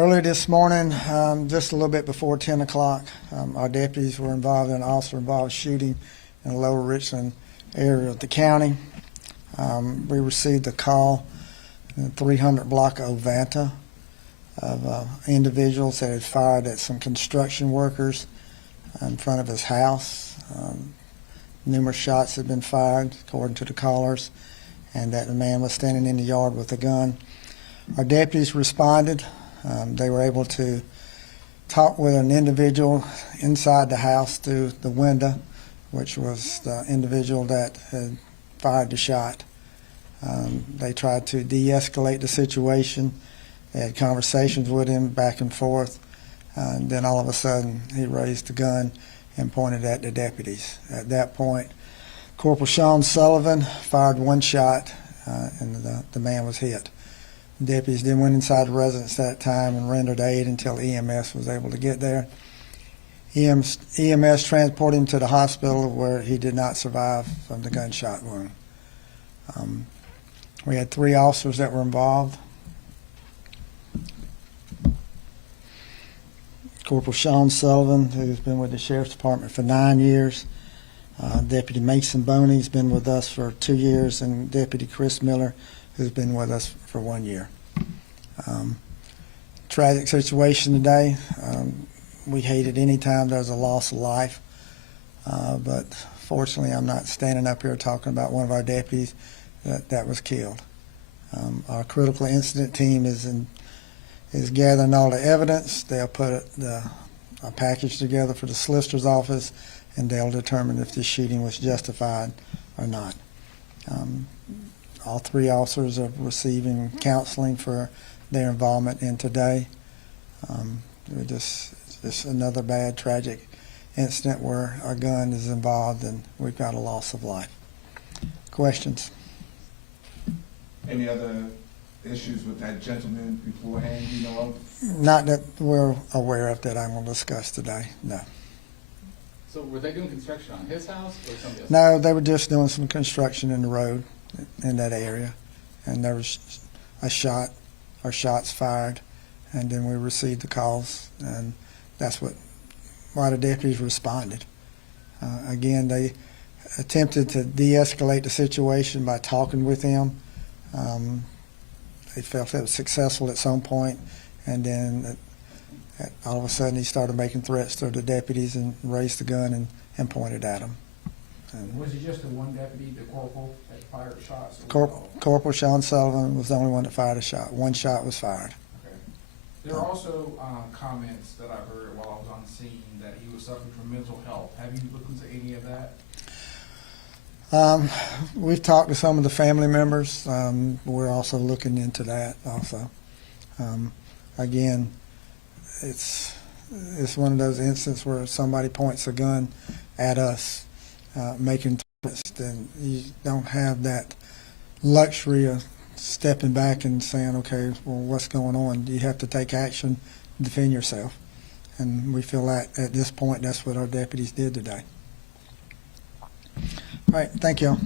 Earlier this morning, just a little bit before 10 o'clock, our deputies were involved in an officer-involved shooting in the Lower Richland area of the county. We received a call in the 300 block of Ovanta of individuals that had fired at some construction workers in front of his house. Numerous shots had been fired, according to the callers, and that the man was standing in the yard with a gun. Our deputies responded. They were able to talk with an individual inside the house through the window, which was the individual that had fired the shot. They tried to de-escalate the situation. They had conversations with him back and forth. And then all of a sudden, he raised the gun and pointed at the deputies. At that point, Corporal Sean Sullivan fired one shot, and the man was hit. Deputies then went inside the residence that time and rendered aid until EMS was able to get there. EMS transported him to the hospital where he did not survive from the gunshot wound. We had 3 officers that were involved. Corporal Sean Sullivan, who's been with the Sheriff's Department for 9 years. Deputy Mason Boney has been with us for 2 years, and Deputy Chris Miller, who's been with us for 1 year. Tragic situation today. We hate it any time there's a loss of life, but fortunately I'm not standing up here talking about one of our deputies that was killed. Our critical incident team is gathering all the evidence. They'll put a package together for the solicitor's office, and they'll determine if this shooting was justified or not. All 3 officers are receiving counseling for their involvement in today. Just another bad, tragic incident where a gun is involved and we've got a loss of life. Questions? Any other issues with that gentleman beforehand, you know of? Not that we're aware of that I'm going to discuss today, no. So were they doing construction on his house or somebody else? No, they were just doing some construction in the road in that area, and there was a shot or shots fired, and then we received the calls, and that's why the deputies responded. Again, they attempted to de-escalate the situation by talking with him. They felt it was successful at some point, and then all of a sudden he started making threats to the deputies and raised the gun and pointed at them. Was it just the one deputy, the corporal, that fired the shots? Corporal Sean Sullivan was the only one that fired a shot. One shot was fired. Okay. There are also comments that I heard while I was on the scene that he was suffering from mental health. Have you looked into any of that? We've talked to some of the family members. We're also looking into that also. Again, it's one of those instances where somebody points a gun at us, making threats, then you don't have that luxury of stepping back and saying, okay, well, what's going on? You have to take action, defend yourself. And we feel that at this point, that's what our deputies did today. All right, thank you.